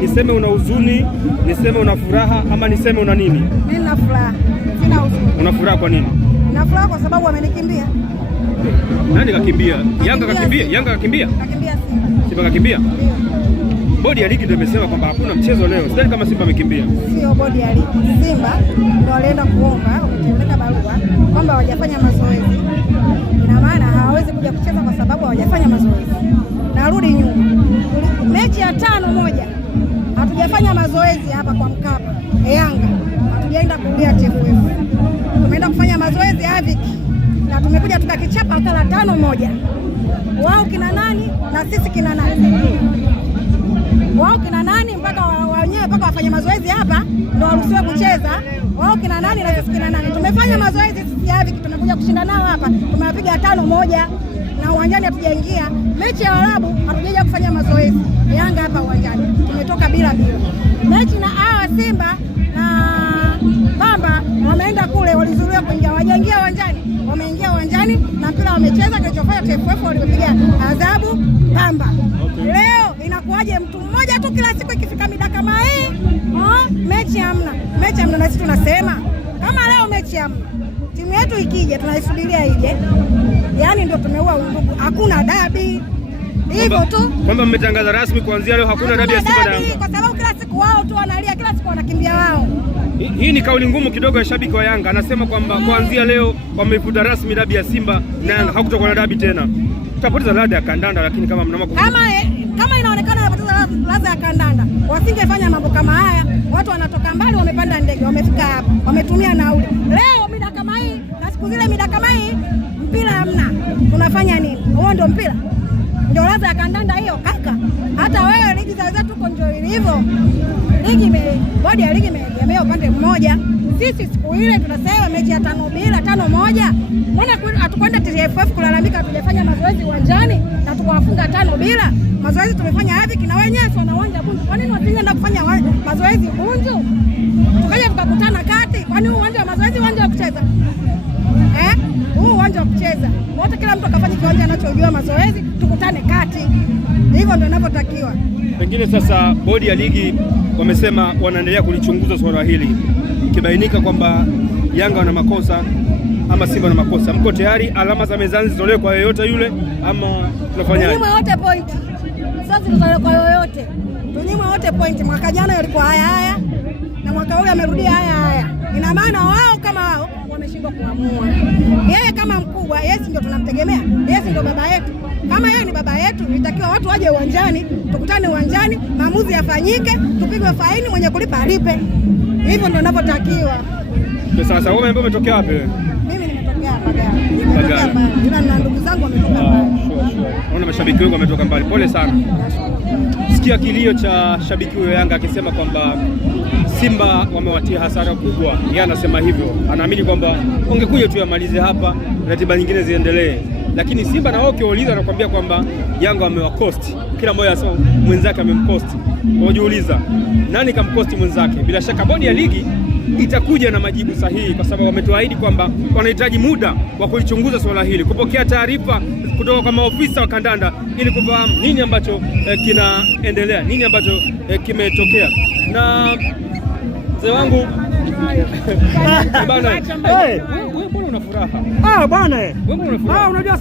Niseme una huzuni, niseme una furaha ama niseme una nini? Mimi nina furaha. Sina huzuni. Una furaha kwa nini? Nina furaha kwa sababu wamenikimbia. Nani kakimbia? Yanga kakimbia? Yanga kakimbia? Kakimbia Simba. Simba kakimbia? Ndio. Bodi ya ligi ndio imesema kwamba hakuna mchezo leo. Sidhani kama Simba amekimbia. Sio bodi ya ligi. Simba ndio walienda kuomba, wametembeleka barua kwamba hawajafanya mazoezi. Ina maana hawawezi kuja kucheza kwa sababu hawajafanya mazoezi. Narudi nyuma. Mechi ya 5-1. Hatujafanya mazoezi hapa kwa Mkapa. Yanga hatujaenda kulia TFF. Tumeenda kufanya mazoezi Avic na tumekuja tukakichapa kala 5-1. Wao kina nani na sisi kina nani? Wao kina nani mpaka wenyewe mpaka wafanye mazoezi hapa ndio waruhusiwe kucheza? Wao kina nani na sisi kina nani? Tumefanya mazoezi sisi Avic, tumekuja kushinda nao hapa. Tumewapiga 5-1 na uwanjani hatujaingia. Mechi ya Arabu hatujaja kufanya mazoezi. Yanga hapa uwanjani tumetoka bila. Mechi na hawa Simba na Pamba wameenda kule, walizuiliwa kuingia, wajaingia uwanjani, wameingia uwanjani na mpira wamecheza. Kilichofanya TFF walipiga adhabu Pamba. Okay. Leo inakuwaje mtu mmoja tu kila siku ikifika mida kama hii? Mechi hamna. Mechi hamna na sisi tunasema kama leo mechi hamna. Timu yetu ikija tunaisubiria ije. Yaani ndio tumeua undugu. Hakuna dabi. Hivyo tu. Kwamba mmetangaza rasmi kuanzia leo hakuna dabi ya Simba na Yanga. Kwa sababu kila siku wao tu wanalia, kila siku wanakimbia wao. Hii ni kauli ngumu kidogo ya shabiki wa Yanga. Anasema kwamba kuanzia leo wameifuta rasmi dabi ya Simba na Yanga, hakutakuwa na dabi tena. Tutapoteza ladha ya kandanda, lakini kama mnamo kama inaonekana wanapoteza ladha ya kandanda, wasingefanya mambo kama haya. Watu wanatoka mbali, wamepanda ndege, wamefika hapa, wametumia nauli. Leo mida kama hii na siku zile mida kama hii mpira hamna. Tunafanya nini? Huo ndio mpira? Ndio ladha ya kandanda hiyo kaka. Hata wewe ligi za wenzetu tuko ndio ilivyo. Bodi ya ligi imeegemea upande mmoja. Sisi siku ile tunasema mechi ya 5-1. Mbona hatukwenda TFF kulalamika tujafanya mazoezi uwanjani na tukawafunga 5-0? Mazoezi tumefanya Avic na wenyewe wana uwanja Bunju. Kwa nini wasienda kufanya mazoezi Bunju? Tukaja tukakutana kati. Kwani huu uwanja wa mazoezi, uwanja wa kucheza? Huu uwanja wa kucheza. Wote kila mtu akafanya kiwanja anachojua mazoezi, tukutane kati. Hivyo ndio inavyotakiwa. Pengine sasa bodi ya ligi wamesema wanaendelea kulichunguza swala hili. Ikibainika kwamba Yanga wana makosa ama Simba na makosa, mko tayari alama za mezani zitolewe kwa yoyote yule ama tunafanyaje? Tunyimwe wote point. Sasa zitolewe kwa yoyote. Tunyimwe wote point. Mwaka jana yalikuwa haya na mwaka huu amerudia haya. Ina maana wao kama wao wameshindwa kuamua. Yeye kama mkubwa, yeye ndio tunamtegemea. Yeye ndio baba yetu. Kama yeye ni baba yetu, inatakiwa watu waje uwanjani, tukutane uwanjani, maamuzi yafanyike, tupigwe faini, mwenye kulipa alipe. Hivyo ndio ninavyotakiwa. Sasa wewe ambao umetokea wapi wewe? Mimi nimetokea Mbagala. Ila na ndugu zangu wametoka mbali. Naona mashabiki wengi wametoka mbali. Pole sana. Sikia kilio cha shabiki wa Yanga akisema kwamba Simba wamewatia hasara kubwa. Yeye anasema hivyo. Anaamini kwamba ungekuja tu yamalize hapa, ratiba nyingine ziendelee. Lakini Simba na wao kiuliza anakuambia kwamba Yanga wamewakosti. Kila mmoja anasema mwenzake amemkosti. Wajiuliza nani kamkosti mwenzake? Bila shaka bodi ya ligi itakuja na majibu sahihi, kwa sababu wametuahidi kwamba wanahitaji muda wa kulichunguza swala hili, kupokea taarifa kutoka kwa maofisa wa kandanda ili kufahamu nini ambacho kinaendelea, nini ambacho kimetokea. Na mzee wangu bana, wewe mbona una furaha? Bana, wewe mbona una furaha? Unajua